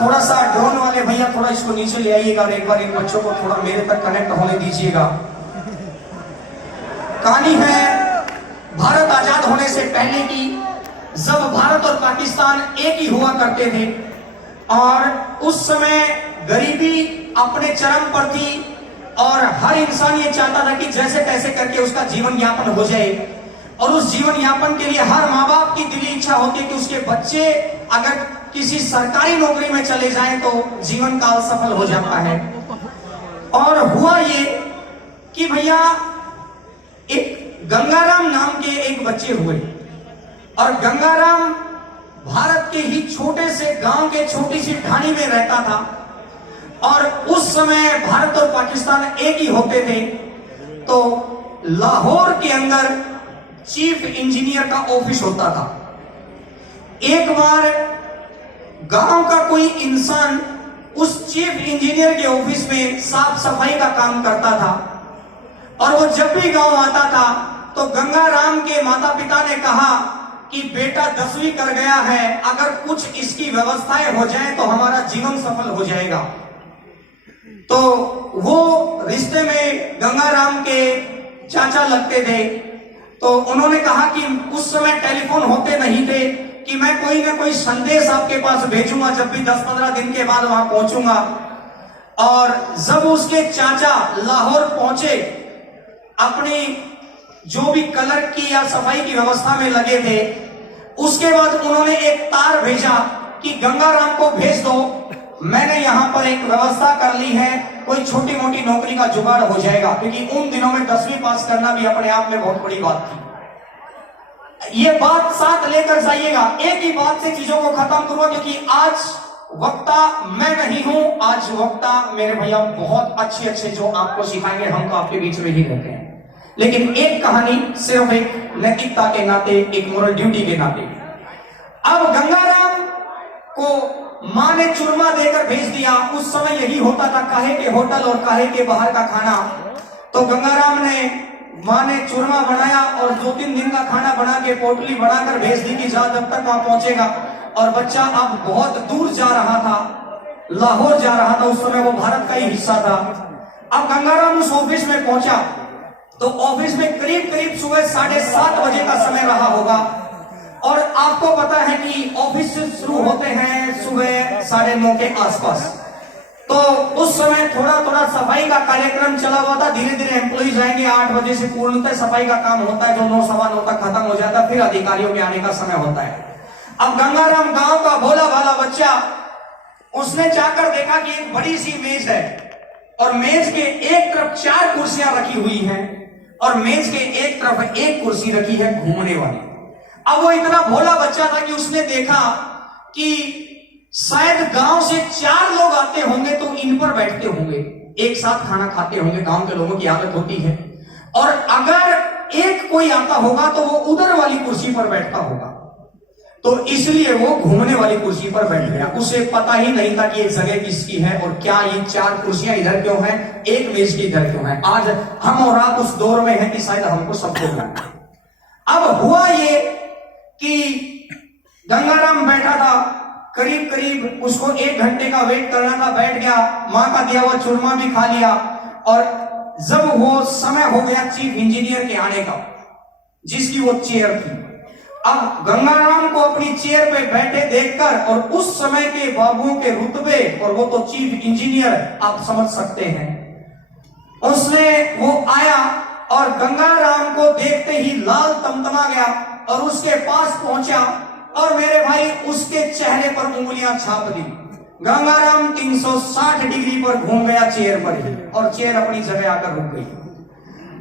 थोड़ा सा ड्रोन वाले भैया थोड़ा इसको नीचे ले आइएगा और एक बार इन बच्चों को थोड़ा मेरे तक कनेक्ट होने दीजिएगा। कहानी है भारत आजाद होने से पहले की, जब भारत और पाकिस्तान एक ही हुआ करते थे और उस समय गरीबी अपने चरम पर थी और हर इंसान ये चाहता था कि जैसे तैसे करके उसका जीवन यापन हो जाए। और उस जीवन यापन के लिए हर माँ बाप की दिली इच्छा होती है कि उसके बच्चे अगर किसी सरकारी नौकरी में चले जाएं तो जीवन काल सफल हो जाता है। और हुआ ये कि भैया एक गंगाराम नाम के एक बच्चे हुए और गंगाराम भारत के ही छोटे से गांव के छोटी सी ढाणी में रहता था और उस समय भारत और पाकिस्तान एक ही होते थे। तो लाहौर के अंदर चीफ इंजीनियर का ऑफिस होता था। एक बार गांव का कोई इंसान उस चीफ इंजीनियर के ऑफिस में साफ सफाई का काम करता था और वो जब भी गांव आता था तो गंगाराम के माता पिता ने कहा कि बेटा 10वीं कर गया है, अगर कुछ इसकी व्यवस्थाएं हो जाए तो हमारा जीवन सफल हो जाएगा। तो वो रिश्ते में गंगाराम के चाचा लगते थे। तो उन्होंने कहा कि उस समय टेलीफोन होते नहीं थे कि मैं कोई ना कोई संदेश आपके पास भेजूंगा, जब भी 10-15 दिन के बाद वहां पहुंचूंगा। और जब उसके चाचा लाहौर पहुंचे, अपनी जो भी कलर की या सफाई की व्यवस्था में लगे थे, उसके बाद उन्होंने एक तार भेजा कि गंगाराम को भेज दो, मैंने यहां पर एक व्यवस्था कर ली है, कोई छोटी मोटी नौकरी का जुगाड़ हो जाएगा। क्योंकि उन दिनों में 10वीं पास करना भी अपने आप में बहुत बड़ी बात थी। ये बात साथ लेकर जाइएगा। एक ही बात से चीजों को खत्म करूंगा क्योंकि आज वक्ता मैं नहीं हूं, आज वक्ता मेरे भैया बहुत अच्छे अच्छे जो आपको सिखाएंगे। हम तो आपके बीच में ही रहते हैं, लेकिन एक कहानी सिर्फ एक नैतिकता के नाते, एक मोरल ड्यूटी के नाते। अब गंगाराम को मां ने चूरमा देकर भेज दिया। उस समय यही होता था, काहे के होटल और काहे के बाहर का खाना। तो गंगाराम ने, मां ने चूरमा बनाया और 2-3 दिन का खाना बना के पोटली बनाकर भेज दी कि जा जब तक वहां पहुंचेगा। और बच्चा अब बहुत दूर जा रहा था, लाहौर जा रहा था, उस समय वो भारत का ही हिस्सा था। अब गंगाराम उस ऑफिस में पहुंचा तो ऑफिस में करीब करीब सुबह 7:30 बजे का समय रहा होगा। और आपको पता है कि ऑफिस शुरू होते हैं सुबह 9:30 के आसपास। तो उस समय थोड़ा थोड़ा सफाई का कार्यक्रम चला हुआ था। धीरे धीरे एम्प्लॉइज आएंगे, 8 बजे से पूर्णतः सफाई का काम होता है, जो 9-9:15 तक खत्म हो जाता है, फिर अधिकारियों के आने का समय होता है। अब गंगाराम गांव का भोला भाला बच्चा, उसने जाकर देखा कि एक बड़ी सी मेज है और मेज के एक तरफ 4 कुर्सियां रखी हुई हैं और मेज के एक तरफ एक कुर्सी रखी है घूमने वाली। अब वो इतना भोला बच्चा था कि उसने देखा कि शायद गांव से 4 लोग आते होंगे तो इन पर बैठते होंगे, एक साथ खाना खाते होंगे। गांव के लोगों की आदत होती है। और अगर एक कोई आता होगा तो वो उधर वाली कुर्सी पर बैठता होगा। तो इसलिए वो घूमने वाली कुर्सी पर बैठ गया। उसे पता ही नहीं था कि ये जगह किसकी है और क्या ये 4 कुर्सियां इधर क्यों हैं, एक मेज की इधर क्यों है। आज हम और आप उस दौर में हैं कि शायद हमको सबको मिला। अब हुआ ये कि गंगाराम बैठा था, करीब करीब उसको 1 घंटे का वेट करना था, बैठ गया, मां का दिया हुआ चूरमा भी खा लिया। और जब वो समय हो गया चीफ इंजीनियर के आने का, जिसकी वो चेयर थी, अब गंगाराम को अपनी चेयर पे बैठे देखकर और उस समय के बाबुओं के रुतबे, और वो तो चीफ इंजीनियर, आप समझ सकते हैं, उसने वो आया और गंगाराम को देखते ही लाल तमतमा गया और उसके पास पहुंचा और मेरे भाई उसके चेहरे पर उंगलियां छाप दी। गंगाराम 360 डिग्री पर घूम गया चेयर पर ही और चेयर अपनी जगह आकर रुक गई।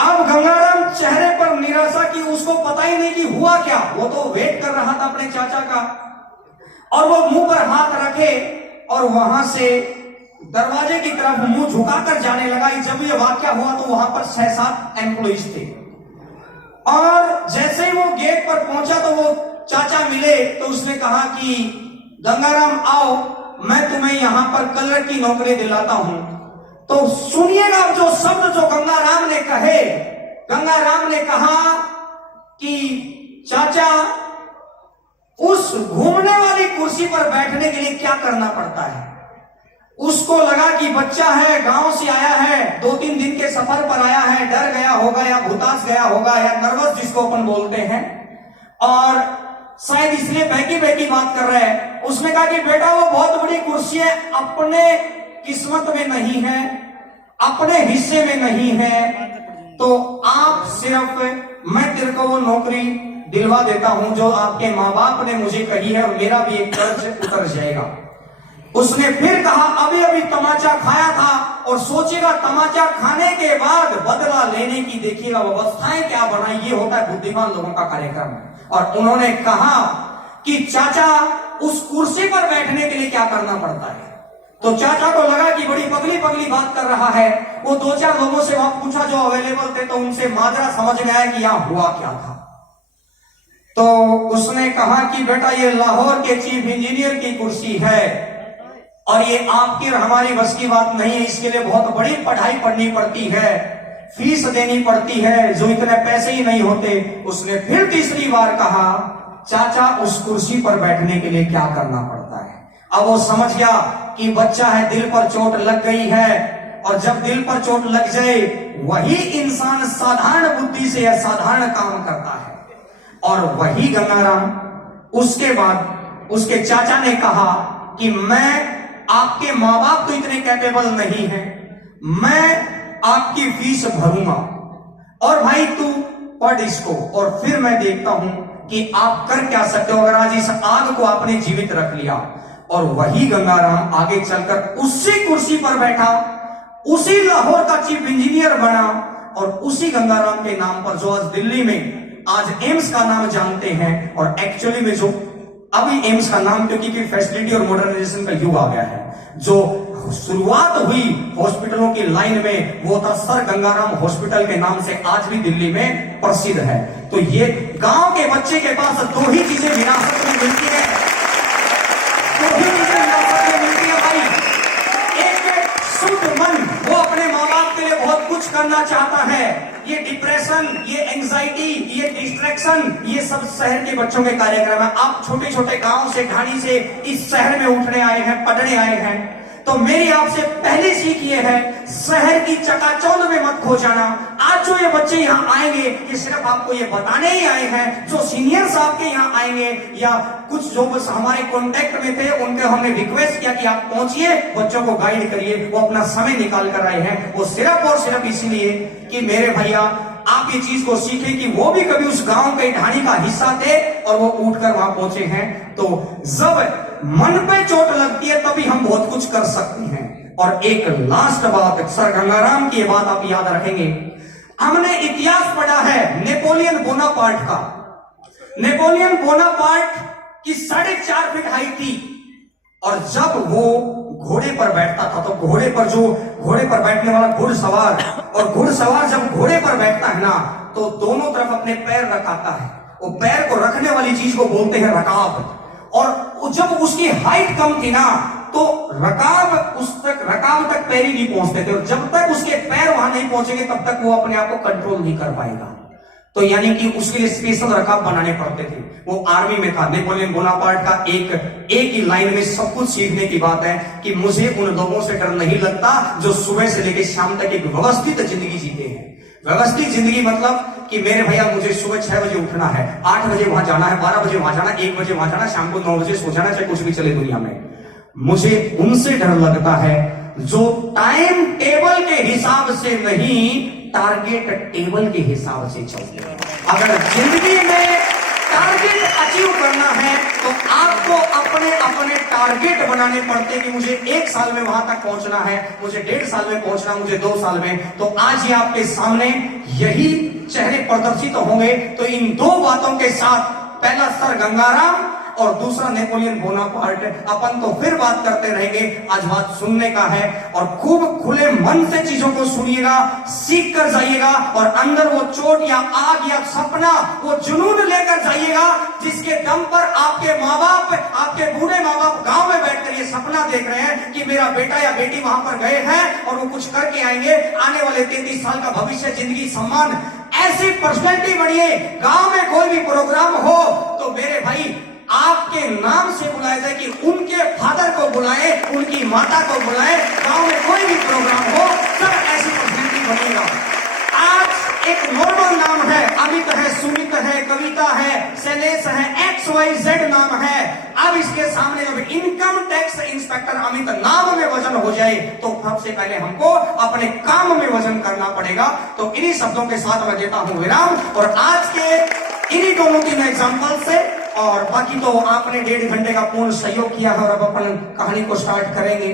अब गंगाराम चेहरे पर निराशा की, उसको पता ही नहीं कि हुआ क्या। वो तो वेट कर रहा था अपने चाचा का और वो मुंह पर हाथ रखे और वहां से दरवाजे की तरफ मुंह झुकाकर जाने लगा। जब ये वाकया हुआ तो वहां पर 6-7 एम्प्लॉइज थे और जैसे ही वो गेट पर पहुंचा तो वो चाचा मिले तो उसने कहा कि गंगाराम आओ, मैं तुम्हें यहां पर कलर की नौकरी दिलाता हूं। तो सुनिएगा जो शब्द जो गंगाराम ने कहे। गंगाराम ने कहा कि चाचा उस घूमने वाली कुर्सी पर बैठने के लिए क्या करना पड़ता है। उसको लगा कि बच्चा है, गांव से आया है, 2-3 दिन के सफर पर आया है, डर गया होगा या भुतास गया होगा या नर्वस जिसको अपन बोलते हैं, और शायद इसलिए बहकी बहकी बात कर रहा है। उसने कहा कि बेटा वो बहुत बड़ी कुर्सी है, अपने किस्मत में नहीं है, अपने हिस्से में नहीं है, तो आप सिर्फ मैं तेरे को वो नौकरी दिलवा देता हूं जो आपके माँ बाप ने मुझे कही है, और मेरा भी एक कर्ज उतर जाएगा। उसने फिर कहा अभी अभी तमाचा खाया था और सोचेगा तमाचा खाने के बाद बदला लेने की देखिएगा व्यवस्थाएं क्या बनाई। ये होता है बुद्धिमान लोगों का कार्यक्रम। और उन्होंने कहा कि चाचा उस कुर्सी पर बैठने के लिए क्या करना पड़ता है। तो चाचा को लगा कि बड़ी पगली पगली बात कर रहा है। वो 2-4 लोगों से वहां पूछा जो अवेलेबल थे, तो उनसे माजरा समझ में आया कि यहां हुआ क्या था। तो उसने कहा कि बेटा ये लाहौर के चीफ इंजीनियर की कुर्सी है और ये आपकी और हमारी बस की बात नहीं है, इसके लिए बहुत बड़ी पढ़ाई पढ़नी पड़ती है, फीस देनी पड़ती है, जो इतने पैसे ही नहीं होते। उसने फिर तीसरी बार कहा चाचा उस कुर्सी पर बैठने के लिए क्या करना पड़ता है। अब वो समझ गया कि बच्चा है, दिल पर चोट लग गई है, और जब दिल पर चोट लग जाए वही इंसान साधारण बुद्धि से असाधारण काम करता है। और वही गंगाराम उसके बाद उसके चाचा ने कहा कि मैं आपके माँ बाप तो इतने कैपेबल नहीं है, मैं आपकी फीस भरूंगा और भाई तू पढ़ इसको, और फिर मैं देखता हूं कि आप कर क्या सकते हो अगर आज इस आग को आपने जीवित रख लिया। और वही गंगाराम आगे चलकर उसी कुर्सी पर बैठा, उसी लाहौर का चीफ इंजीनियर बना, और उसी गंगाराम के नाम पर जो आज दिल्ली में आज एम्स का नाम जानते हैं, और एक्चुअली में जो अभी एम्स का नाम क्योंकि फैसिलिटी और मॉडर्नाइजेशन का युग आ गया है, जो शुरुआत हुई हॉस्पिटलों की लाइन में वो था सर गंगाराम हॉस्पिटल के नाम से, आज भी दिल्ली में प्रसिद्ध है। तो ये गांव के बच्चे के पास 2 ही चीजें विरासत में मिलती है, 2 ही चीजें विरासत में मिलती है भाई। एक शुद्ध मन, वो अपने माँ बाप के लिए बहुत कुछ करना चाहता है। ये डिप्रेशन, ये एंजाइटी, ये डिस्ट्रैक्शन, ये सब शहर के बच्चों के कार्यक्रम है। आप छोटे छोटे गांव से, ढाणी से इस शहर में उठने आए हैं, पढ़ने आए हैं, तो मेरी आपसे पहली सीख ये है, शहर की चकाचौंध में मत खो जाना। आज जो ये बच्चे यहाँ आएंगे ये सिर्फ आपको ये बताने ही आए हैं। जो सीनियर्स आपके यहाँ आएंगे या कुछ जो बस हमारे कांटेक्ट में थे, उनके हमने रिक्वेस्ट किया कि आप पहुंचिए, बच्चों को गाइड करिए, वो अपना समय निकाल कर आए हैं। वो सिर्फ और सिर्फ इसलिए कि मेरे भैया आप ये चीज को सीखें कि वो भी कभी उस गांव के ढाणी का हिस्सा थे और वो उठकर वहां पहुंचे हैं। तो जब मन पे चोट लगती है तभी हम बहुत कुछ कर सकते हैं। और एक लास्ट बात, सर गंगाराम की बात आप याद रखेंगे, हमने इतिहास पढ़ा है नेपोलियन बोनापार्ट का। नेपोलियन बोनापार्ट की 4.5 फीट हाइट थी, और जब वो घोड़े पर बैठता था तो घोड़े पर बैठने वाला घुड़सवार, और घुड़सवार जब घोड़े पर बैठता है ना तो दोनों तरफ अपने पैर रखाता है। वो पैर को रखने वाली चीज को बोलते हैं रकाब। और जब उसकी हाइट कम थी ना तो रकाब तक पैर ही नहीं पहुंचते थे, और जब तक उसके पैर वहां नहीं पहुंचेंगे तब तक वो अपने आप को कंट्रोल नहीं कर पाएगा। तो यानी कि उसके लिए स्पेशल रकाब बनाने पड़ते थे। वो आर्मी में था। नेपोलियन बोनापार्ट का एक ही लाइन में सब कुछ सीखने की बात है कि मुझे उन लोगों से डर नहीं लगता जो सुबह से लेकर शाम तक एक व्यवस्थित जिंदगी जीते हैं। व्यवस्थित जिंदगी मतलब कि मेरे भैया मुझे सुबह 6 बजे उठना है, 8 बजे वहां जाना है, 12 बजे वहां जाना, 1 बजे वहां जाना, शाम को 9 बजे सो जाना, चाहे कुछ भी चले दुनिया में। मुझे उनसे डर लगता है जो टाइम टेबल के हिसाब से नहीं, टारगेट टेबल के हिसाब से चलते हैं। अगर जिंदगी में टारगेट अचीव करना है तो आपको अपने अपने टारगेट बनाने पड़ते हैं कि मुझे 1 साल में वहां तक पहुंचना है, मुझे 1.5 साल में पहुंचना, मुझे 2 साल में। तो आज ये आपके सामने यही चेहरे प्रदर्शित होंगे। तो इन 2 बातों के साथ, पहला सर गंगाराम और दूसरा नेपोलियन बोनापार्ट, अपन तो फिर बात करते रहेंगे। आज बात सुनने का है और खूब खुले मन से चीजों को सुनिएगा, सीख कर जाइएगा, और अंदर वो चोट या आग या सपना, वो जुनून लेकर जाइएगा जिसके दम पर आपके माँ बाप, आपके बूढ़े माँ बाप गांव में बैठकर ये सपना देख रहे हैं कि मेरा बेटा या बेटी वहां पर गए हैं और वो कुछ करके आएंगे। आने वाले 33 साल का भविष्य, जिंदगी, सम्मान, ऐसी पर्सनैलिटी बनिए। गांव में कोई भी प्रोग्राम हो तो मेरे भाई आपके नाम से बुलाया जाए, कि उनके फादर को बुलाए, उनकी माता को बुलाए, गांव में कोई भी प्रोग्राम हो, सब ऐसी फैसिलिटी बनेगा। आज एक नॉर्मल नाम है, अमित है, सुमित है, कविता है, शैलेश है, XYZ नाम है। अब इसके सामने जब इनकम टैक्स इंस्पेक्टर अमित नाम में वजन हो जाए, तो सबसे पहले हमको अपने काम में वजन करना पड़ेगा। तो इन्हीं शब्दों के साथ मैं देता हूं विराम, और आज के इन्हीं दोनों तीन एग्जाम्पल से, और बाकी तो आपने 1.5 घंटे का पूर्ण सहयोग किया है, और अब अपन कहानी को स्टार्ट करेंगे।